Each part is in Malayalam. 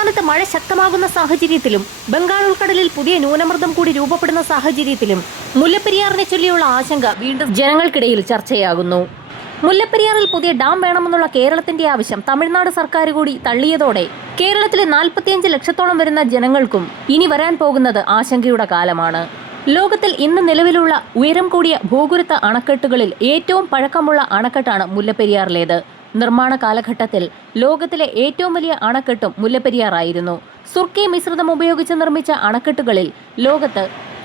സംസ്ഥാനത്ത് മഴ ശക്തമാകുന്ന സാഹചര്യത്തിലും ബംഗാൾ ഉൾക്കടലിൽ പുതിയ ന്യൂനമർദ്ദം കൂടി രൂപപ്പെടുന്ന സാഹചര്യത്തിലും മുല്ലപ്പെരിയാറിനെ ചൊല്ലിയുള്ള ആശങ്ക വീണ്ടും ജനങ്ങൾക്കിടയിൽ ചർച്ചയാകുന്നു. മുല്ലപ്പെരിയാറിൽ പുതിയ ഡാം വേണമെന്നുള്ള കേരളത്തിന്റെ ആവശ്യം തമിഴ്നാട് സർക്കാർ കൂടി തള്ളിയതോടെ കേരളത്തിലെ 45 ലക്ഷത്തോളം വരുന്ന ജനങ്ങൾക്കും ഇനി വരാൻ പോകുന്നത് ആശങ്കയുടെ കാലമാണ്. ലോകത്തിൽ ഇന്ന് നിലവിലുള്ള ഉയരം കൂടിയ ഭൂഗുരുത്ത അണക്കെട്ടുകളിൽ ഏറ്റവും പഴക്കമുള്ള അണക്കെട്ടാണ് മുല്ലപ്പെരിയാറിലേത്. നിർമ്മാണ കാലഘട്ടത്തിൽ ലോകത്തിലെ ഏറ്റവും വലിയ അണക്കെട്ടും മുല്ലപ്പെരിയാറായിരുന്നു. സുർക്കി മിശ്രിതം ഉപയോഗിച്ച് നിർമ്മിച്ച അണക്കെട്ടുകളിൽ ലോകത്ത്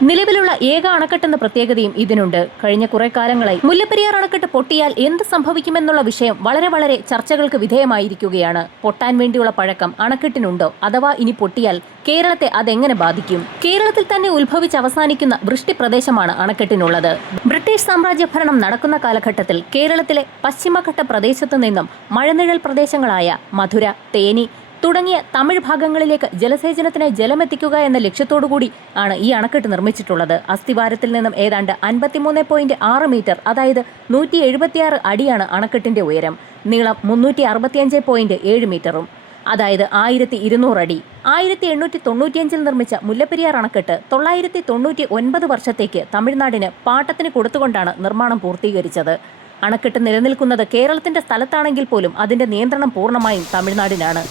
നിലവിലുള്ള ഏക അണക്കെട്ടെന്ന പ്രത്യേകതയും ഇതിനുണ്ട്. കഴിഞ്ഞ കുറെ കാലങ്ങളായി മുല്ലപ്പെരിയാർ അണക്കെട്ട് പൊട്ടിയാൽ എന്ത് സംഭവിക്കുമെന്നുള്ള വിഷയം വളരെ ചർച്ചകൾക്ക് വിധേയമായിരിക്കുകയാണ്. പൊട്ടാൻ വേണ്ടിയുള്ള പഴക്കം അണക്കെട്ടിനുണ്ടോ, അഥവാ ഇനി പൊട്ടിയാൽ കേരളത്തെ അതെങ്ങനെ ബാധിക്കും? കേരളത്തിൽ തന്നെ ഉത്ഭവിച്ച് അവസാനിക്കുന്ന വൃഷ്ടി പ്രദേശമാണ് അണക്കെട്ടിനുള്ളത്. ബ്രിട്ടീഷ് സാമ്രാജ്യ ഭരണം നടക്കുന്ന കാലഘട്ടത്തിൽ കേരളത്തിലെ പശ്ചിമഘട്ട പ്രദേശത്തു നിന്നും മഴനിഴൽ പ്രദേശങ്ങളായ മധുര, തേനി തുടങ്ങിയ തമിഴ് ഭാഗങ്ങളിലേക്ക് ജലസേചനത്തിനായി ജലമെത്തിക്കുക എന്ന ലക്ഷ്യത്തോടുകൂടി ആണ് ഈ അണക്കെട്ട് നിർമ്മിച്ചിട്ടുള്ളത്. അസ്ഥിവാരത്തിൽ നിന്നും ഏതാണ്ട് 53.6 മീറ്റർ, അതായത് 176 അടിയാണ് അണക്കെട്ടിന്റെ ഉയരം. നീളം 365.7 മീറ്ററും, അതായത് 1200 അടി. 1895 നിർമ്മിച്ച മുല്ലപ്പെരിയാർ അണക്കെട്ട് 999 വർഷത്തേക്ക് തമിഴ്നാടിന് പാട്ടത്തിന് കൊടുത്തുകൊണ്ടാണ് നിർമ്മാണം പൂർത്തീകരിച്ചത്. അണക്കെട്ട് നിലനിൽക്കുന്നത് കേരളത്തിന്റെ സ്ഥലത്താണെങ്കിൽ പോലും അതിന്റെ നിയന്ത്രണം പൂർണ്ണമായും തമിഴ്നാടിനാണ്.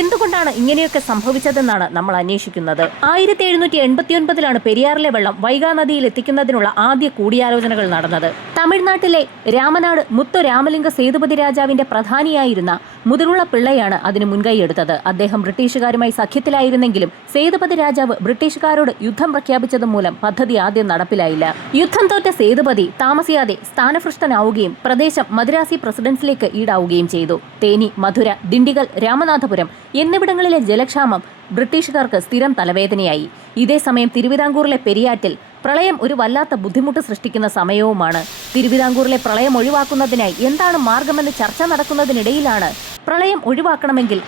എന്തുകൊണ്ടാണ് ഇങ്ങനെയൊക്കെ സംഭവിച്ചതെന്നാണ് നമ്മൾ അന്വേഷിക്കുന്നത്. 1789 പെരിയാറിലെ വെള്ളം വൈഗാ നദിയിൽ എത്തിക്കുന്നതിനുള്ള ആദ്യ കൂടിയാലോചനകൾ നടന്നത്. തമിഴ്നാട്ടിലെ രാമനാട് മുത്തു രാമലിംഗ സേതുപതി രാജാവിന്റെ പ്രധാനിയായിരുന്ന മുതിരുള്ള പിള്ളയാണ് അതിന് മുൻകൈയെടുത്തത്. അദ്ദേഹം ബ്രിട്ടീഷുകാരുമായി സഖ്യത്തിലായിരുന്നെങ്കിലും സേതുപതി രാജാവ് ബ്രിട്ടീഷുകാരോട് യുദ്ധം പ്രഖ്യാപിച്ചത് മൂലം പദ്ധതി ആദ്യം നടപ്പിലായില്ല. യുദ്ധം തോറ്റ സേതുപതി താമസിയാതെ സ്ഥാനഭ്രഷ്ടനാവുകയും പ്രദേശം മദ്രാസി പ്രസിഡൻസിലേക്ക് ഈടാവുകയും ചെയ്തു. തേനി, മധുര, ദിണ്ടിഗൽ, രാമനാഥപുരം എന്നിവിടങ്ങളിലെ ജലക്ഷാമം ബ്രിട്ടീഷുകാർക്ക് സ്ഥിരം തലവേദനയായി. ഇതേസമയം തിരുവിതാംകൂറിലെ പെരിയാറ്റിൽ പ്രളയം ഒരു വല്ലാത്ത ബുദ്ധിമുട്ട് സൃഷ്ടിക്കുന്ന സമയവുമാണ്. തിരുവിതാംകൂറിലെ പ്രളയം ഒഴിവാക്കുന്നതിനായി എന്താണ് മാർഗമെന്ന് ചർച്ച നടക്കുന്നതിനിടയിലാണ് പ്രളയം ഒഴിവാക്കണമെങ്കിൽ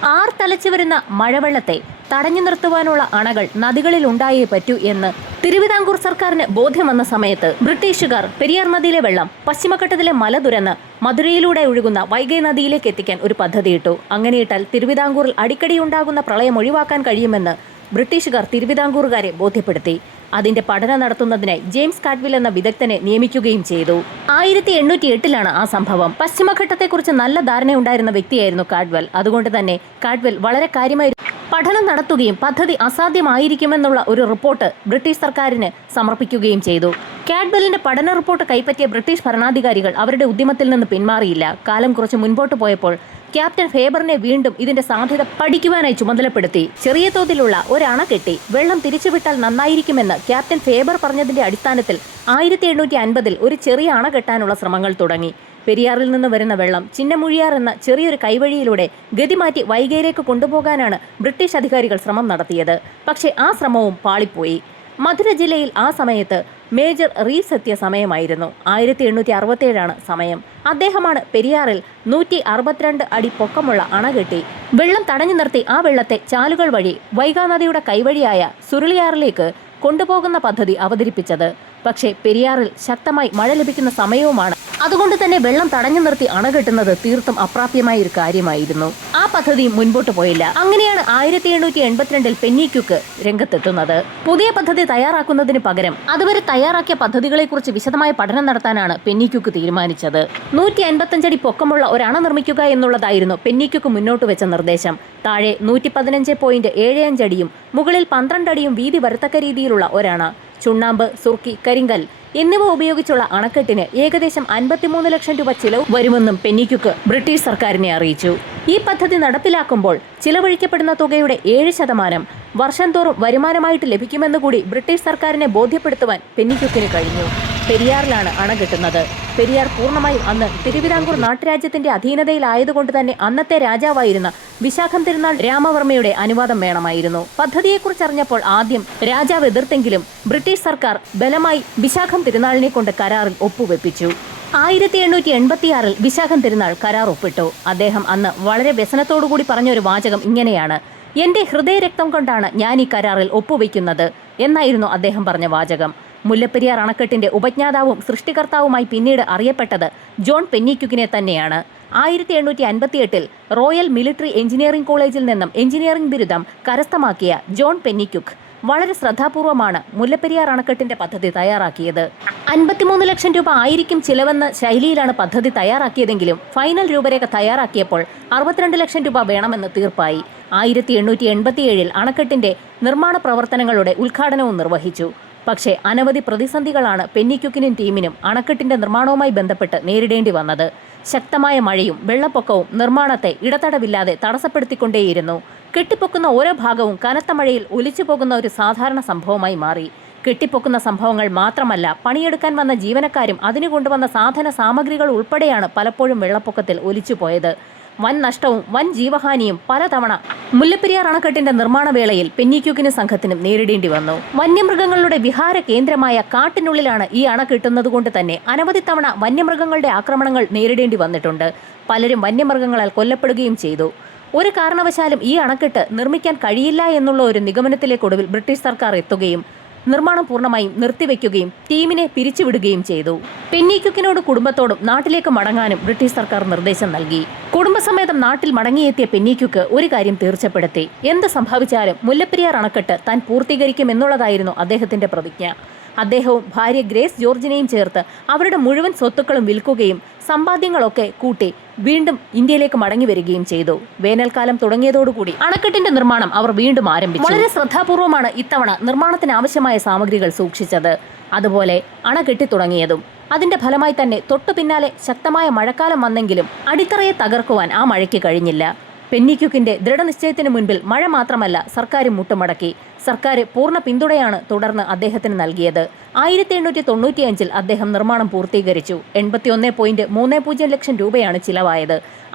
തലച്ചു വരുന്ന മഴവെള്ളത്തെ തടഞ്ഞു നിർത്തുവാനുള്ള അണകൾ നദികളിൽ ഉണ്ടായേ പറ്റൂ എന്ന് തിരുവിതാംകൂർ സർക്കാരിന് ബോധ്യം വന്ന സമയത്ത് ബ്രിട്ടീഷുകാർ പെരിയാർ നദിയിലെ വെള്ളം പശ്ചിമഘട്ടത്തിലെ മല തുരന്ന് മധുരയിലൂടെ ഒഴുകുന്ന വൈഗൈ നദിയിലേക്ക് എത്തിക്കാൻ ഒരു പദ്ധതിയിട്ടു. അങ്ങനെയിട്ടാൽ തിരുവിതാംകൂറിൽ അടിക്കടി ഉണ്ടാകുന്ന പ്രളയം ഒഴിവാക്കാൻ കഴിയുമെന്ന് ബ്രിട്ടീഷുകാർ തിരുവിതാംകൂറുകാരെ ബോധ്യപ്പെടുത്തി. അതിന്റെ പഠനം നടത്തുന്നതിനായി ജെയിംസ് കാഡ്വെൽ എന്ന വിദഗ്ധനെ നിയമിക്കുകയും ചെയ്തു. 1808 ആ സംഭവം. പശ്ചിമഘട്ടത്തെക്കുറിച്ച് നല്ല ധാരണയുണ്ടായിരുന്ന വ്യക്തിയായിരുന്നു കാഡ്വെൽ. അതുകൊണ്ട് തന്നെ കാഡ്വെൽ വളരെ കാര്യമായി പഠനം നടത്തുകയും പദ്ധതി അസാധ്യമായിരിക്കുമെന്നുള്ള ഒരു റിപ്പോർട്ട് ബ്രിട്ടീഷ് സർക്കാരിന് സമർപ്പിക്കുകയും ചെയ്തു. കാഡ്വെല്ലിന്റെ പഠന റിപ്പോർട്ട് കൈപ്പറ്റിയ ബ്രിട്ടീഷ് ഭരണാധികാരികൾ അവരുടെ ഉദ്യമത്തിൽ നിന്ന് പിന്മാറിയില്ല. കാലം കുറച്ച് മുൻപോട്ട് പോയപ്പോൾ ക്യാപ്റ്റൻ ഫേബറിനെ വീണ്ടും ഇതിന്റെ സാധ്യത പഠിക്കുവാനായി ചുമതലപ്പെടുത്തി. ചെറിയ തോതിലുള്ള ഒരു അണ കെട്ടി വെള്ളം തിരിച്ചുവിട്ടാൽ നന്നായിരിക്കുമെന്ന് ക്യാപ്റ്റൻ ഫേബർ പറഞ്ഞതിന്റെ അടിസ്ഥാനത്തിൽ 1850 ഒരു ചെറിയ അണ കെട്ടാനുള്ള ശ്രമങ്ങൾ തുടങ്ങി. പെരിയാറിൽ നിന്ന് വരുന്ന വെള്ളം ചിന്നമുഴിയാർ എന്ന ചെറിയൊരു കൈവഴിയിലൂടെ ഗതിമാറ്റി വൈഗയിലേക്ക് കൊണ്ടുപോകാനാണ് ബ്രിട്ടീഷ് അധികാരികൾ ശ്രമം നടത്തിയത്. പക്ഷേ ആ ശ്രമവും പാളിപ്പോയി. മധുര ജില്ലയിൽ ആ സമയത്ത് മേജർ റീവ്സ് എത്തിയ സമയമായിരുന്നു. 1867 സമയം. അദ്ദേഹമാണ് പെരിയാറിൽ 162 അടി പൊക്കമുള്ള അണ കെട്ടി വെള്ളം തടഞ്ഞു നിർത്തി ആ വെള്ളത്തെ ചാലുകൾ വഴി വൈഗാ നദിയുടെ കൈവഴിയായ സുരുളിയാറിലേക്ക് കൊണ്ടുപോകുന്ന പദ്ധതി അവതരിപ്പിച്ചത്. പക്ഷേ പെരിയാറിൽ ശക്തമായി മഴ ലഭിക്കുന്ന സമയവുമാണ്. അതുകൊണ്ട് തന്നെ വെള്ളം തടഞ്ഞു നിർത്തി അണ കെട്ടുന്നത് തീർത്തും അപ്രാപ്യമായ ഒരു കാര്യമായിരുന്നു. ആ പദ്ധതി മുൻപോട്ട് പോയില്ല. അങ്ങനെയാണ് 1882 പെന്നിക്യുക്ക് രംഗത്തെത്തുന്നത്. പുതിയ പദ്ധതി തയ്യാറാക്കുന്നതിന് പകരം അതുവരെ തയ്യാറാക്കിയ പദ്ധതികളെക്കുറിച്ച് വിശദമായ പഠനം നടത്താനാണ് പെന്നിക്യുക്ക് തീരുമാനിച്ചത്. 155 അടി പൊക്കമുള്ള ഒരു അണ നിർമ്മിക്കുക എന്നുള്ളതായിരുന്നു പെന്നിക്യുക്ക് മുന്നോട്ട് വെച്ച നിർദ്ദേശം. താഴെ 115.75 അടിയും മുകളിൽ 12 അടിയും വീതി വരത്തക്ക രീതിയിലുള്ള ഒരണ. ചുണ്ണാമ്പ്, സുർക്കി, കരിങ്കൽ എന്നിവ ഉപയോഗിച്ചുള്ള അണക്കെട്ടിന് ഏകദേശം 53 ലക്ഷം രൂപ ചിലവ് വരുമെന്നും പെന്നിക്യുക്ക് ബ്രിട്ടീഷ് സർക്കാരിനെ അറിയിച്ചു. ഈ പദ്ധതി നടപ്പിലാക്കുമ്പോൾ ചിലവഴിക്കപ്പെടുന്ന തുകയുടെ 7% വർഷം തോറും വരുമാനമായിട്ട് ലഭിക്കുമെന്ന് കൂടി ബ്രിട്ടീഷ് സർക്കാരിനെ ബോധ്യപ്പെടുത്തുവാൻ പെന്നിക്യുക്കിന് കഴിഞ്ഞു. പെരിയാറിലാണ് അണ കെട്ടുന്നത്. പെരിയാർ പൂർണ്ണമായും അന്ന് തിരുവിതാംകൂർ നാട്ടുരാജ്യത്തിന്റെ അധീനതയിലായതുകൊണ്ട് തന്നെ അന്നത്തെ രാജാവായിരുന്ന വിശാഖം തിരുനാൾ രാമവർമ്മയുടെ അനുവാദം വേണമായിരുന്നു. പദ്ധതിയെക്കുറിച്ച് അറിഞ്ഞപ്പോൾ ആദ്യം രാജാവ് എതിർത്തെങ്കിലും ബ്രിട്ടീഷ് സർക്കാർ ബലമായി വിശാഖം തിരുനാളിനെ കൊണ്ട് കരാറിൽ ഒപ്പുവെപ്പിച്ചു. 1886 വിശാഖം തിരുനാൾ കരാർ ഒപ്പിട്ടു. അദ്ദേഹം അന്ന് വളരെ വ്യസനത്തോടുകൂടി പറഞ്ഞൊരു വാചകം ഇങ്ങനെയാണ്: എന്റെ ഹൃദയരക്തം കൊണ്ടാണ് ഞാൻ ഈ കരാറിൽ ഒപ്പുവെക്കുന്നത് എന്നായിരുന്നു അദ്ദേഹം പറഞ്ഞ വാചകം. മുല്ലപ്പെരിയാർ അണക്കെട്ടിന്റെ ഉപജ്ഞാതാവും സൃഷ്ടികർത്താവുമായി പിന്നീട് അറിയപ്പെട്ടത് ജോൺ പെന്നിക്യുക്കിനെ തന്നെയാണ്. 1858 റോയൽ മിലിറ്ററി എഞ്ചിനീയറിംഗ് കോളേജിൽ നിന്നും എഞ്ചിനീയറിംഗ് ബിരുദം കരസ്ഥമാക്കിയ ജോൺ പെന്നിക്യുക്ക് വളരെ ശ്രദ്ധാപൂർവമാണ് മുല്ലപ്പെരിയാർ അണക്കെട്ടിന്റെ പദ്ധതി തയ്യാറാക്കിയത്. 53 ലക്ഷം രൂപ ആയിരിക്കും ചിലവെന്ന ശൈലിയിലാണ് പദ്ധതി തയ്യാറാക്കിയതെങ്കിലും ഫൈനൽ രൂപരേഖ തയ്യാറാക്കിയപ്പോൾ 62 ലക്ഷം രൂപ വേണമെന്ന് തീർപ്പായി. 1887 അണക്കെട്ടിന്റെ നിർമ്മാണ പ്രവർത്തനങ്ങളുടെ ഉദ്ഘാടനവും നിർവഹിച്ചു. പക്ഷേ അനവധി പ്രതിസന്ധികളാണ് പെന്നിക്യുക്കിനും ടീമിനും അണക്കെട്ടിന്റെ നിർമ്മാണവുമായി ബന്ധപ്പെട്ട് നേരിടേണ്ടി വന്നത്. ശക്തമായ മഴയും വെള്ളപ്പൊക്കവും നിർമ്മാണത്തെ ഇടതടവില്ലാതെ തടസ്സപ്പെടുത്തിക്കൊണ്ടേയിരുന്നു. കെട്ടിപ്പൊക്കുന്ന ഓരോ ഭാഗവും കനത്ത മഴയിൽ ഒലിച്ചു പോകുന്ന ഒരു സാധാരണ സംഭവമായി മാറി. കെട്ടിപ്പൊക്കുന്ന സംഭവങ്ങൾ മാത്രമല്ല, പണിയെടുക്കാൻ വന്ന ജീവനക്കാരും അതിനു കൊണ്ടുവന്ന സാധന സാമഗ്രികൾ ഉൾപ്പെടെയാണ് പലപ്പോഴും വെള്ളപ്പൊക്കത്തിൽ ഒലിച്ചുപോയത്. വൻ നഷ്ടവും വൻ ജീവഹാനിയും പലതവണ മുല്ലപ്പെരിയാർ അണക്കെട്ടിന്റെ നിർമ്മാണ വേളയിൽ പെന്നിക്യുക്കിനും സംഘത്തിനും നേരിടേണ്ടി വന്നു. വന്യമൃഗങ്ങളുടെ വിഹാര കേന്ദ്രമായ കാട്ടിനുള്ളിലാണ് ഈ അണ കെട്ടുന്നതുകൊണ്ട് തന്നെ അനവധി തവണ വന്യമൃഗങ്ങളുടെ ആക്രമണങ്ങൾ നേരിടേണ്ടി വന്നിട്ടുണ്ട്. പലരും വന്യമൃഗങ്ങളാൽ കൊല്ലപ്പെടുകയും ചെയ്തു. ഒരു കാരണവശാലും ഈ അണക്കെട്ട് നിർമ്മിക്കാൻ കഴിയില്ല എന്നുള്ള ഒരു നിഗമനത്തിലേക്കൊടുവിൽ ബ്രിട്ടീഷ് സർക്കാർ എത്തുകയും നിർമ്മാണം പൂർണ്ണമായും നിർത്തിവെക്കുകയും ടീമിനെ പിരിച്ചുവിടുകയും ചെയ്തു. പെന്നിക്യുക്കിനോട് കുടുംബത്തോടും നാട്ടിലേക്ക് മടങ്ങാനും ബ്രിട്ടീഷ് സർക്കാർ നിർദ്ദേശം നൽകി. കുടുംബസമേതം നാട്ടിൽ മടങ്ങിയെത്തിയ പെന്നിക്യുക്ക് ഒരു കാര്യം തീർച്ചപ്പെടുത്തി: എന്ത് സംഭവിച്ചാലും മുല്ലപ്പെരിയാർ അണക്കെട്ട് താൻ പൂർത്തീകരിക്കുമെന്നുള്ളതായിരുന്നു അദ്ദേഹത്തിന്റെ പ്രതിജ്ഞ. അദ്ദേഹവും ഭാര്യ ഗ്രേസ് ജോർജിനെയും ചേർത്ത് അവരുടെ മുഴുവൻ സ്വത്തുക്കളും വിൽക്കുകയും സമ്പാദ്യങ്ങളൊക്കെ കൂട്ടി വീണ്ടും ഇന്ത്യയിലേക്ക് മടങ്ങി വരികയും ചെയ്തു. വേനൽക്കാലം തുടങ്ങിയതോടുകൂടി അണക്കെട്ടിന്റെ നിർമ്മാണം അവർ വീണ്ടും ആരംഭിച്ചു. വളരെ ശ്രദ്ധാപൂർവമാണ് ഇത്തവണ നിർമ്മാണത്തിന് ആവശ്യമായ സാമഗ്രികൾ സൂക്ഷിച്ചത്. അതുപോലെ അണ കെട്ടിത്തുടങ്ങിയതും അതിന്റെ ഫലമായി തന്നെ തൊട്ടു പിന്നാലെ ശക്തമായ മഴക്കാലം വന്നെങ്കിലും അടിത്തറയെ തകർക്കുവാൻ ആ മഴയ്ക്ക് കഴിഞ്ഞില്ല. പെന്നിക്യുക്കിന്റെ ദൃഢനിശ്ചയത്തിന് മുൻപിൽ മഴ മാത്രമല്ല, സർക്കാരും മുട്ടുമടക്കി. സർക്കാർ പൂർണ്ണ പിന്തുണയാണ് തുടർന്ന് അദ്ദേഹത്തിന് നൽകിയത്. 1895 അദ്ദേഹം നിർമ്മാണം പൂർത്തീകരിച്ചു. 81.30 ലക്ഷം രൂപയാണ് ചിലവായത്.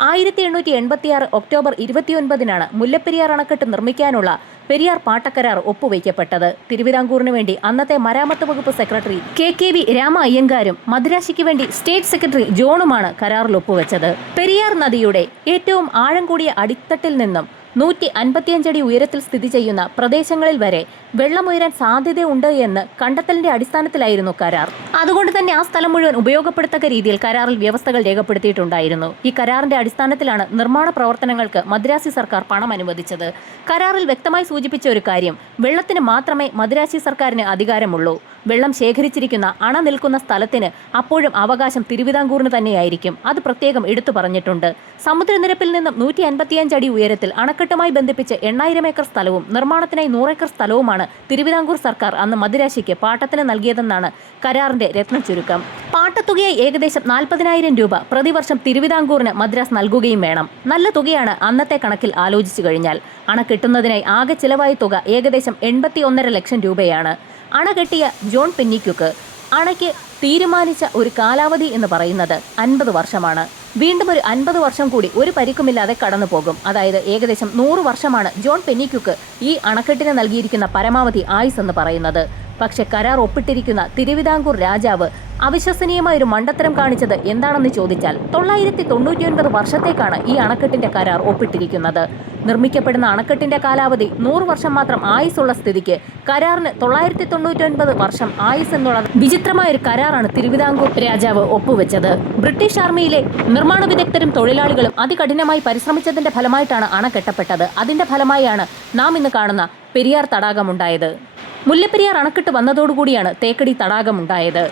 1886 ഒക്ടോബർ 29 മുല്ലപ്പെരിയാർ അണക്കെട്ട് നിർമ്മിക്കാനുള്ള പെരിയാർ പാട്ടക്കരാർ ഒപ്പുവയ്ക്കപ്പെട്ടത്. തിരുവിതാംകൂറിന് വേണ്ടി അന്നത്തെ മരാമത്ത് വകുപ്പ് സെക്രട്ടറി KKV രാമ അയ്യങ്കാരും മദ്രാശിക്ക് വേണ്ടി സ്റ്റേറ്റ് സെക്രട്ടറി ജോണുമാണ് കരാറിൽ ഒപ്പുവെച്ചത്. പെരിയാർ നദിയുടെ ഏറ്റവും ആഴം കൂടിയ അടിത്തട്ടിൽ നിന്നും 155 അടി ഉയരത്തിൽ സ്ഥിതി ചെയ്യുന്ന പ്രദേശങ്ങളിൽ വരെ വെള്ളമുയരാൻ സാധ്യതയുണ്ട് എന്ന് കണ്ടെത്തലിന്റെ അടിസ്ഥാനത്തിലായിരുന്നു കരാർ. അതുകൊണ്ട് തന്നെ ആ സ്ഥലം മുഴുവൻ ഉപയോഗപ്പെടുത്തക്ക രീതിയിൽ കരാറിൽ വ്യവസ്ഥകൾ രേഖപ്പെടുത്തിയിട്ടുണ്ടായിരുന്നു. ഈ കരാറിന്റെ അടിസ്ഥാനത്തിലാണ് നിർമ്മാണ പ്രവർത്തനങ്ങൾക്ക് മദ്രാസി സർക്കാർ പണം അനുവദിച്ചത്. കരാറിൽ വ്യക്തമായി സൂചിപ്പിച്ച ഒരു കാര്യം: വെള്ളത്തിന് മാത്രമേ മദ്രാസി സർക്കാരിന് അധികാരമുള്ളൂ. വെള്ളം ശേഖരിച്ചിരിക്കുന്ന അണ നിൽക്കുന്ന സ്ഥലത്തിന് അപ്പോഴും അവകാശം തിരുവിതാംകൂറിന് തന്നെയായിരിക്കും. അത് പ്രത്യേകം എടുത്തു പറഞ്ഞിട്ടുണ്ട്. സമുദ്രനിരപ്പിൽ നിന്നും 155 അടി ഉയരത്തിൽ അണക്കെട്ടുമായി ബന്ധിപ്പിച്ച് 8000 ഏക്കർ സ്ഥലവും നിർമ്മാണത്തിനായി 100 ഏക്കർ സ്ഥലവുമാണ് തിരുവിതാംകൂർ സർക്കാർ അന്ന് മദിരാശിക്ക് പാട്ടത്തിന് നൽകിയതെന്നാണ് കരാറിന്റെ രത്ന ചുരുക്കം. പാട്ടത്തുകയായി ഏകദേശം 40,000 രൂപ പ്രതിവർഷം തിരുവിതാംകൂറിന് മദ്രാസ് നൽകുകയും വേണം. നല്ല തുകയാണ് അന്നത്തെ കണക്കിൽ ആലോചിച്ചു കഴിഞ്ഞാൽ. അണ കെട്ടുന്നതിനായി ആകെ ചിലവായ തുക ഏകദേശം 81.5 ലക്ഷം രൂപയാണ്. അണ കെട്ടിയ ജോൺ പെന്നിക്യുക്ക് അണയ്ക്ക് തീരുമാനിച്ച ഒരു കാലാവധി എന്ന് പറയുന്നത് 50 വർഷമാണ്. വീണ്ടും ഒരു 50 വർഷം കൂടി ഒരു പരിക്കുമില്ലാതെ കടന്നു പോകും. അതായത് ഏകദേശം 100 വർഷമാണ് ജോൺ പെന്നിക്യുക്ക് ഈ അണക്കെട്ടിന് നൽകിയിരിക്കുന്ന പരമാവധി ആയുസ് എന്ന് പറയുന്നത്. പക്ഷെ കരാർ ഒപ്പിട്ടിരിക്കുന്ന തിരുവിതാംകൂർ രാജാവ് അവിശ്വസനീയമായ ഒരു മണ്ടത്തരം കാണിച്ചത് എന്താണെന്ന് ചോദിച്ചാൽ 999 വർഷത്തേക്കാണ് ഈ അണക്കെട്ടിന്റെ കരാർ ഒപ്പിട്ടിരിക്കുന്നത്. നിർമ്മിക്കപ്പെടുന്ന അണക്കെട്ടിന്റെ കാലാവധി 100 വർഷം മാത്രം ആയുസുള്ള സ്ഥിതിക്ക് കരാറിന് 999 വർഷം ആയുസ് എന്നുള്ള വിചിത്രമായ ഒരു കരാറാണ് തിരുവിതാംകൂർ രാജാവ് ഒപ്പുവെച്ചത്. ബ്രിട്ടീഷ് ആർമിയിലെ നിർമ്മാണ വിദഗ്ധരും തൊഴിലാളികളും അതികഠിനമായി പരിശ്രമിച്ചതിന്റെ ഫലമായിട്ടാണ് അണ കെട്ടപ്പെട്ടത്. അതിന്റെ ഫലമായാണ് നാം ഇന്ന് കാണുന്ന പെരിയാർ തടാകമുണ്ടായത്. മുല്ലപ്പെരിയാർ അണക്കെട്ട് വന്നതോടുകൂടിയാണ് തേക്കടി തടാകമുണ്ടായത്.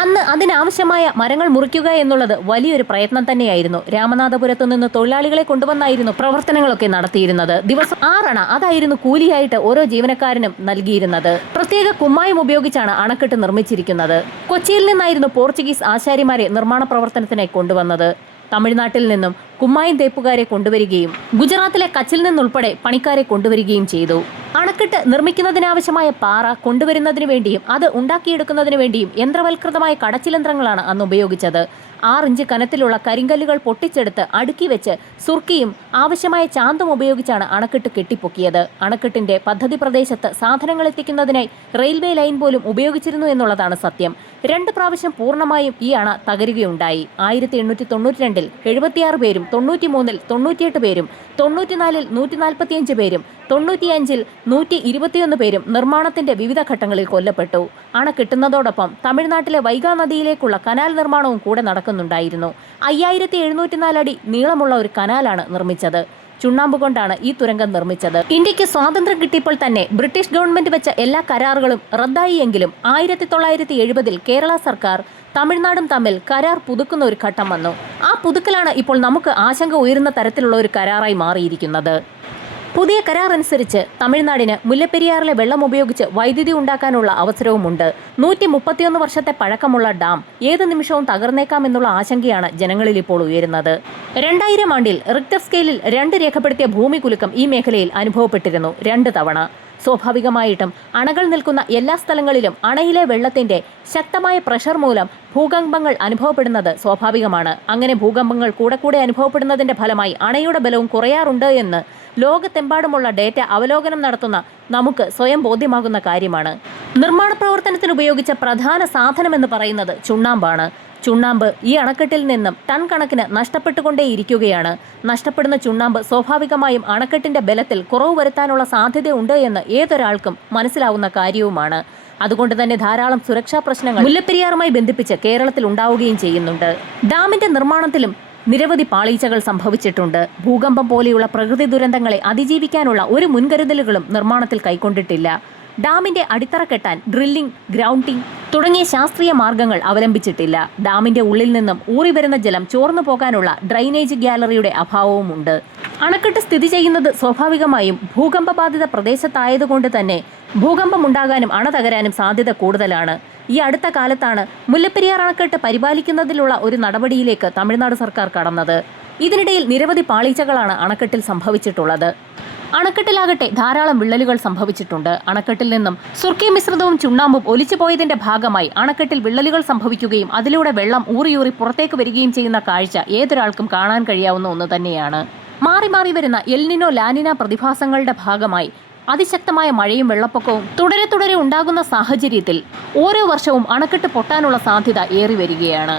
അന്ന് അതിനാവശ്യമായ മരങ്ങൾ മുറിക്കുക എന്നുള്ളത് വലിയൊരു പ്രയത്നം തന്നെയായിരുന്നു. രാമനാഥപുരത്തു നിന്ന് തൊഴിലാളികളെ കൊണ്ടുവന്നായിരുന്നു പ്രവർത്തനങ്ങളൊക്കെ നടത്തിയിരുന്നത്. ദിവസം 6 അണ അതായിരുന്നു കൂലിയായിട്ട് ഓരോ ജീവനക്കാരനും നൽകിയിരുന്നത്. പ്രത്യേക കുമ്മായം ഉപയോഗിച്ചാണ് അണക്കെട്ട് നിർമ്മിച്ചിരിക്കുന്നത്. കൊച്ചിയിൽ നിന്നായിരുന്നു പോർച്ചുഗീസ് ആശാരിമാരെ നിർമ്മാണ പ്രവർത്തനത്തിനായി കൊണ്ടുവന്നത്. തമിഴ്നാട്ടിൽ നിന്നും കുമ്മായം തേപ്പുകാരെ കൊണ്ടുവരികയും ഗുജറാത്തിലെ കച്ചിൽ നിന്നുൾപ്പെടെ പണിക്കാരെ കൊണ്ടുവരികയും ചെയ്തു. അണക്കെട്ട് നിർമ്മിക്കുന്നതിനാവശ്യമായ പാറ കൊണ്ടുവരുന്നതിനു വേണ്ടിയും അത് ഉണ്ടാക്കിയെടുക്കുന്നതിനു വേണ്ടിയും യന്ത്രവൽകൃതമായ കടച്ചിലന്ത്രങ്ങളാണ് അന്ന് ഉപയോഗിച്ചത്. 6 ഇഞ്ച് കനത്തിലുള്ള കരിങ്കല്ലുകൾ പൊട്ടിച്ചെടുത്ത് അടുക്കി വെച്ച് സുർക്കിയും ആവശ്യമായ ചാന്തും ഉപയോഗിച്ചാണ് അണക്കെട്ട് കെട്ടിപ്പൊക്കിയത്. അണക്കെട്ടിന്റെ പദ്ധതി പ്രദേശത്ത് സാധനങ്ങൾ എത്തിക്കുന്നതിനായി റെയിൽവേ ലൈൻ പോലും ഉപയോഗിച്ചിരുന്നു എന്നുള്ളതാണ് സത്യം. 2 പ്രാവശ്യം പൂർണ്ണമായും ഈ അണ തകരുകയുണ്ടായി. 1892 76 പേരും, 93 98 പേരും, 94 145 പേരും, 95 121 പേരും നിർമ്മാണത്തിന്റെ വിവിധ ഘട്ടങ്ങളിൽ കൊല്ലപ്പെട്ടു. അണ കിട്ടുന്നതോടൊപ്പം തമിഴ്നാട്ടിലെ വൈഗാ നദിയിലേക്കുള്ള കനാൽ നിർമ്മാണവും കൂടെ നടക്കുന്നുണ്ടായിരുന്നു. 5704 അടി നീളമുള്ള ഒരു കനാലാണ് നിർമ്മിച്ചത്. ചുണ്ണാമ്പ് കൊണ്ടാണ് ഈ തുരങ്കം നിർമ്മിച്ചത്. ഇന്ത്യക്ക് സ്വാതന്ത്ര്യം കിട്ടിയപ്പോൾ തന്നെ ബ്രിട്ടീഷ് ഗവൺമെന്റ് വെച്ച എല്ലാ കരാറുകളും റദ്ദായി എങ്കിലും 1970 കേരള സർക്കാർ തമിഴ്നാടും തമ്മിൽ കരാർ പുതുക്കുന്ന ഒരു ഘട്ടം വന്നു. ആ പുതുക്കലാണ് ഇപ്പോൾ നമുക്ക് ആശങ്ക ഉയരുന്ന തരത്തിലുള്ള ഒരു കരാറായി മാറിയിരിക്കുന്നത്. പുതിയ കരാർ അനുസരിച്ച് തമിഴ്നാടിന് മുല്ലപ്പെരിയാറിലെ വെള്ളം ഉപയോഗിച്ച് വൈദ്യുതി ഉണ്ടാക്കാനുള്ള അവസരവുമുണ്ട്. 131 വർഷത്തെ പഴക്കമുള്ള ഡാം ഏത് നിമിഷവും തകർന്നേക്കാമെന്നുള്ള ആശങ്കയാണ് ജനങ്ങളിൽ ഇപ്പോൾ ഉയരുന്നത്. 2000 ആണ്ടിൽ റിക്ടർ സ്കെയിലിൽ 2 രേഖപ്പെടുത്തിയ ഭൂമികുലുക്കം ഈ മേഖലയിൽ അനുഭവപ്പെട്ടിരുന്നു 2 തവണ. സ്വാഭാവികമായിട്ടും അണകൾ നിൽക്കുന്ന എല്ലാ സ്ഥലങ്ങളിലും അണയിലെ വെള്ളത്തിന്റെ ശക്തമായ പ്രഷർ മൂലം ഭൂകമ്പങ്ങൾ അനുഭവപ്പെടുന്നത് സ്വാഭാവികമാണ്. അങ്ങനെ ഭൂകമ്പങ്ങൾ കൂടെ അനുഭവപ്പെടുന്നതിന്റെ ഫലമായി അണയുടെ ബലവും കുറയാറുണ്ട് എന്ന് ലോകത്തെമ്പാടുമുള്ള ഡേറ്റ അവലോകനം നടത്തുന്ന നമുക്ക് സ്വയം ബോധ്യമാകുന്ന കാര്യമാണ്. നിർമ്മാണ പ്രവർത്തനത്തിന് ഉപയോഗിച്ച പ്രധാന സാധനമെന്ന് പറയുന്നത് ചുണ്ണാമ്പാണ്. ചുണ്ണാമ്പ് ഈ അണക്കെട്ടിൽ നിന്നും ടൺ കണക്കിന് നഷ്ടപ്പെട്ടുകൊണ്ടേയിരിക്കുകയാണ്. നഷ്ടപ്പെടുന്ന ചുണ്ണാമ്പ് സ്വാഭാവികമായും അണക്കെട്ടിന്റെ ബലത്തിൽ കുറവ് വരുത്താനുള്ള സാധ്യതയുണ്ട് എന്ന് ഏതൊരാൾക്കും മനസ്സിലാവുന്ന കാര്യവുമാണ്. അതുകൊണ്ട് തന്നെ ധാരാളം സുരക്ഷാ പ്രശ്നങ്ങൾ മുല്ലപ്പെരിയാറുമായി ബന്ധിപ്പിച്ച് കേരളത്തിൽ ഉണ്ടാവുകയും ചെയ്യുന്നുണ്ട്. ഡാമിന്റെ നിർമ്മാണത്തിലും നിരവധി പാളീച്ചകൾ സംഭവിച്ചിട്ടുണ്ട്. ഭൂകമ്പം പോലെയുള്ള പ്രകൃതി ദുരന്തങ്ങളെ അതിജീവിക്കാനുള്ള ഒരു മുൻകരുതലുകളും നിർമ്മാണത്തിൽ കൈക്കൊണ്ടിട്ടില്ല. ഡാമിന്റെ അടിത്തറ കെട്ടാൻ ഡ്രില്ലിംഗ്, ഗ്രൗണ്ടിംഗ് തുടങ്ങിയ ശാസ്ത്രീയ മാർഗങ്ങൾ അവലംബിച്ചിട്ടില്ല. ഡാമിന്റെ ഉള്ളിൽ നിന്നും ഊറിവരുന്ന ജലം ചോർന്നു പോകാനുള്ള ഡ്രൈനേജ് ഗാലറിയുടെ അഭാവവുമുണ്ട്. അണക്കെട്ട് സ്ഥിതി ചെയ്യുന്നത് സ്വാഭാവികമായും ഭൂകമ്പബാധിത പ്രദേശത്തായതുകൊണ്ട് തന്നെ ഭൂകമ്പമുണ്ടാകാനും അണ തകരാനും സാധ്യത കൂടുതലാണ്. ഈ അടുത്ത കാലത്താണ് മുല്ലപ്പെരിയാർ അണക്കെട്ട് പരിപാലിക്കുന്നതിലുള്ള ഒരു നടപടിയിലേക്ക് തമിഴ്നാട് സർക്കാർ കടന്നത്. ഇതിനിടയിൽ നിരവധി പാളീച്ചകളാണ് അണക്കെട്ടിൽ സംഭവിച്ചിട്ടുള്ളത്. അണക്കെട്ടിലാകട്ടെ ധാരാളം വിള്ളലുകൾ സംഭവിച്ചിട്ടുണ്ട്. അണക്കെട്ടിൽ നിന്നും സുർക്കി മിശ്രിതവും ചുണ്ണാമ്പും ഒലിച്ചു പോയതിന്റെ ഭാഗമായി അണക്കെട്ടിൽ വിള്ളലുകൾ സംഭവിക്കുകയും അതിലൂടെ വെള്ളം ഊറിയൂറി പുറത്തേക്ക് വരികയും ചെയ്യുന്ന കാഴ്ച ഏതൊരാൾക്കും കാണാൻ കഴിയാവുന്ന ഒന്ന് തന്നെയാണ്. മാറി മാറി വരുന്ന എൽനിനോ ലാനിന പ്രതിഭാസങ്ങളുടെ ഭാഗമായി അതിശക്തമായ മഴയും വെള്ളപ്പൊക്കവും തുടരെ ഉണ്ടാകുന്ന സാഹചര്യത്തിൽ ഓരോ വർഷവും അണക്കെട്ട് പൊട്ടാനുള്ള സാധ്യത ഏറി വരികയാണ്.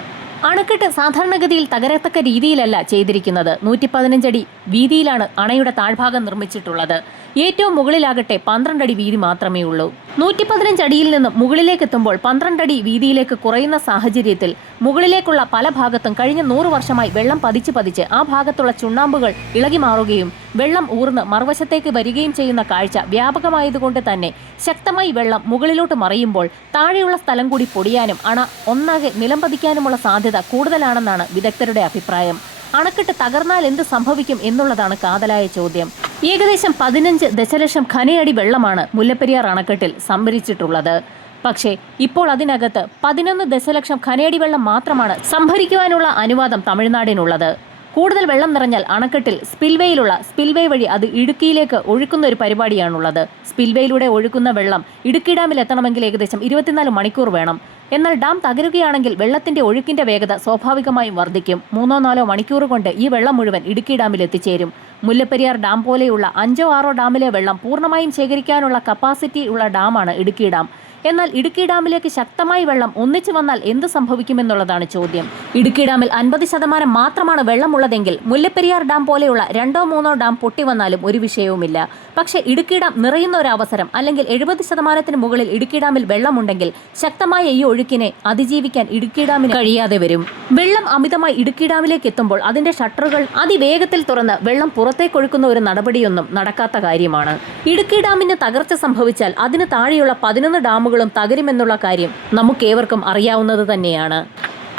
അണക്കെട്ട് സാധാരണഗതിയിൽ തകരത്തക്ക രീതിയിലല്ല ചെയ്തിരിക്കുന്നത്. 115 അടി വീതിയിലാണ് അണയുടെ താഴ്ഭാഗം നിർമ്മിച്ചിട്ടുള്ളത്. ഏറ്റവും മുകളിലാകട്ടെ 12 അടി വീതി മാത്രമേ ഉള്ളൂ. 115 അടിയിൽ നിന്നും മുകളിലേക്ക് എത്തുമ്പോൾ 12 അടി വീതിയിലേക്ക് കുറയുന്ന സാഹചര്യത്തിൽ മുകളിലേക്കുള്ള പല ഭാഗത്തും കഴിഞ്ഞ 100 വർഷമായി വെള്ളം പതിച്ച് ആ ഭാഗത്തുള്ള ചുണ്ണാമ്പുകൾ ഇളകി മാറുകയും വെള്ളം ഊർന്ന് മറുവശത്തേക്ക് വരികയും ചെയ്യുന്ന കാഴ്ച വ്യാപകമായതുകൊണ്ട് തന്നെ ശക്തമായി വെള്ളം മുകളിലോട്ട് മറിയുമ്പോൾ താഴെയുള്ള സ്ഥലം കൂടി പൊടിയാനും അണ ഒന്നാകെ നിലംപതിക്കാനുമുള്ള സാധ്യത കൂടുതലാണെന്നാണ് വിദഗ്ധരുടെ അഭിപ്രായം. അണക്കെട്ട് തകർന്നാൽ എന്ത് സംഭവിക്കും എന്നുള്ളതാണ് കാതലായ ചോദ്യം. ഏകദേശം 15 ദശലക്ഷം ഘനയടി വെള്ളമാണ് മുല്ലപ്പെരിയാർ അണക്കെട്ടിൽ സംഭരിച്ചിട്ടുള്ളത്. പക്ഷേ ഇപ്പോൾ അതിനകത്ത് 11 ദശലക്ഷം ഘനയടി വെള്ളം മാത്രമാണ് സംഭരിക്കുവാനുള്ള അനുവാദം തമിഴ്നാടിനുള്ളത്. കൂടുതൽ വെള്ളം നിറഞ്ഞാൽ അണക്കെട്ടിൽ സ്പിൽവേ വഴി അത് ഇടുക്കിയിലേക്ക് ഒഴുക്കുന്ന ഒരു പരിപാടിയാണുള്ളത്. സ്പിൽവേയിലൂടെ ഒഴുക്കുന്ന വെള്ളം ഇടുക്കി ഡാമിൽ എത്തണമെങ്കിൽ ഏകദേശം 24 മണിക്കൂർ വേണം. എന്നാൽ ഡാം തകരുകയാണെങ്കിൽ വെള്ളത്തിന്റെ ഒഴുക്കിന്റെ വേഗത സ്വാഭാവികമായും വർദ്ധിക്കും. 3-4 മണിക്കൂർ കൊണ്ട് ഈ വെള്ളം മുഴുവൻ ഇടുക്കി ഡാമിൽ എത്തിച്ചേരും. മുല്ലപ്പെരിയാർ ഡാം പോലെയുള്ള 5-6 ഡാമിലെ വെള്ളം പൂർണ്ണമായും ശേഖരിക്കാനുള്ള കപ്പാസിറ്റി ഉള്ള ഡാമാണ് ഇടുക്കി ഡാം. എന്നാൽ ഇടുക്കി ഡാമിലേക്ക് ശക്തമായി വെള്ളം ഒന്നിച്ചു വന്നാൽ എന്ത് സംഭവിക്കുമെന്നുള്ളതാണ് ചോദ്യം. ഇടുക്കി ഡാമിൽ 50% മാത്രമാണ് വെള്ളമുള്ളതെങ്കിൽ മുല്ലപ്പെരിയാർ ഡാം പോലെയുള്ള 2-3 ഡാം പൊട്ടി വന്നാലും ഒരു വിഷയവുമില്ല. പക്ഷേ ഇടുക്കി ഡാം നിറയുന്ന ഒരു അവസരം അല്ലെങ്കിൽ 70% മുകളിൽ ഇടുക്കി ഡാമിൽ വെള്ളമുണ്ടെങ്കിൽ ശക്തമായ ഈ ഒഴുക്കിനെ അതിജീവിക്കാൻ ഇടുക്കി ഡാമിന് കഴിയാതെ വരും. വെള്ളം അമിതമായി ഇടുക്കി ഡാമിലേക്ക് എത്തുമ്പോൾ അതിന്റെ ഷട്ടറുകൾ അതിവേഗത്തിൽ തുറന്ന് വെള്ളം പുറത്തേക്കൊഴുക്കുന്ന ഒരു നടപടിയൊന്നും നടക്കാത്ത കാര്യമാണ്. ഇടുക്കി ഡാമിന് തകർച്ച സംഭവിച്ചാൽ അതിന് താഴെയുള്ള 11 ഡാമുകൾ തകരുമെന്നുള്ള കാര്യം നമുക്കേവർക്കും അറിയാവുന്നത് തന്നെയാണ്.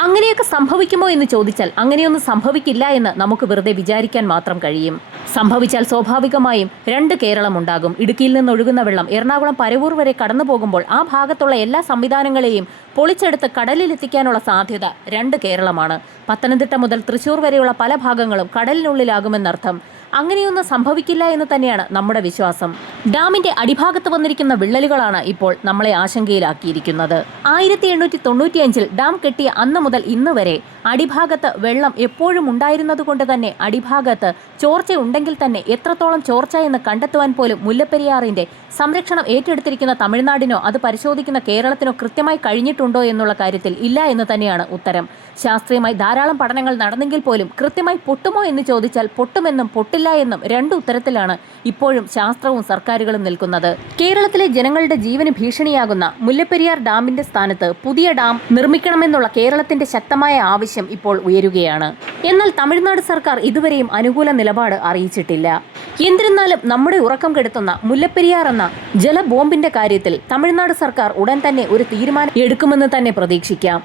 അങ്ങനെയൊക്കെ സംഭവിക്കുമോ എന്ന് ചോദിച്ചാൽ അങ്ങനെയൊന്നും സംഭവിക്കില്ല എന്ന് നമുക്ക് വെറുതെ വിചാരിക്കാൻ മാത്രം കഴിയും. സംഭവിച്ചാൽ സ്വാഭാവികമായും 2 കേരളം ഉണ്ടാകും. ഇടുക്കിയിൽ നിന്ന് ഒഴുകുന്ന വെള്ളം എറണാകുളം പരവൂർ വരെ കടന്നു പോകുമ്പോൾ ആ ഭാഗത്തുള്ള എല്ലാ സംവിധാനങ്ങളെയും പൊളിച്ചെടുത്ത് കടലിലെത്തിക്കാനുള്ള സാധ്യത 2 കേരളമാണ്. പത്തനംതിട്ട മുതൽ തൃശൂർ വരെയുള്ള പല ഭാഗങ്ങളും കടലിനുള്ളിലാകുമെന്നർത്ഥം. അങ്ങനെയൊന്നും സംഭവിക്കില്ല എന്ന് തന്നെയാണ് നമ്മുടെ വിശ്വാസം. ഡാമിന്റെ അടിഭാഗത്ത് വന്നിരിക്കുന്ന വിള്ളലുകളാണ് ഇപ്പോൾ നമ്മളെ ആശങ്കയിലാക്കിയിരിക്കുന്നത്. 1895 ഡാം കെട്ടിയ അന്ന് മുതൽ ഇന്ന് വരെ അടിഭാഗത്ത് വെള്ളം എപ്പോഴും ഉണ്ടായിരുന്നതുകൊണ്ട് തന്നെ അടിഭാഗത്ത് ചോർച്ച ഉണ്ടെങ്കിൽ തന്നെ എത്രത്തോളം ചോർച്ച എന്ന് കണ്ടെത്തുവാൻ പോലും മുല്ലപ്പെരിയാറിന്റെ സംരക്ഷണം ഏറ്റെടുത്തിരിക്കുന്ന തമിഴ്നാടിനോ അത് പരിശോധിക്കുന്ന കേരളത്തിനോ കൃത്യമായി കഴിഞ്ഞിട്ടുണ്ടോ എന്നുള്ള കാര്യത്തിൽ ഇല്ല എന്ന് തന്നെയാണ് ഉത്തരം. ശാസ്ത്രീയമായി ധാരാളം പഠനങ്ങൾ നടന്നെങ്കിൽ പോലും കൃത്യമായി പൊട്ടുമോ എന്ന് ചോദിച്ചാൽ പൊട്ടുമെന്നും പൊട്ടില്ല എന്നും രണ്ട് ഉത്തരത്തിലാണ് ഇപ്പോഴും ശാസ്ത്രവും സർക്കാരുകളും നിൽക്കുന്നത്. കേരളത്തിലെ ജനങ്ങളുടെ ജീവന് ഭീഷണിയാകുന്ന മുല്ലപ്പെരിയാർ ഡാമിന്റെ സ്ഥാനത്ത് പുതിയ ഡാം നിർമ്മിക്കണമെന്നുള്ള കേരളത്തിന്റെ ശക്തമായ ആവശ്യം ഇപ്പോൾ ഉയരുകയാണ്. എന്നാൽ തമിഴ്നാട് സർക്കാർ ഇതുവരെയും അനുകൂല നിലപാട് അറിയിച്ചിട്ടില്ല. എന്നിരുന്നാലും നമ്മുടെ ഉറക്കം കെടുത്തുന്ന മുല്ലപ്പെരിയാർ എന്ന ജലബോംബിന്റെ കാര്യത്തിൽ തമിഴ്നാട് സർക്കാർ ഉടൻ തന്നെ ഒരു തീരുമാനം എടുക്കുമെന്ന് തന്നെ പ്രതീക്ഷിക്കാം.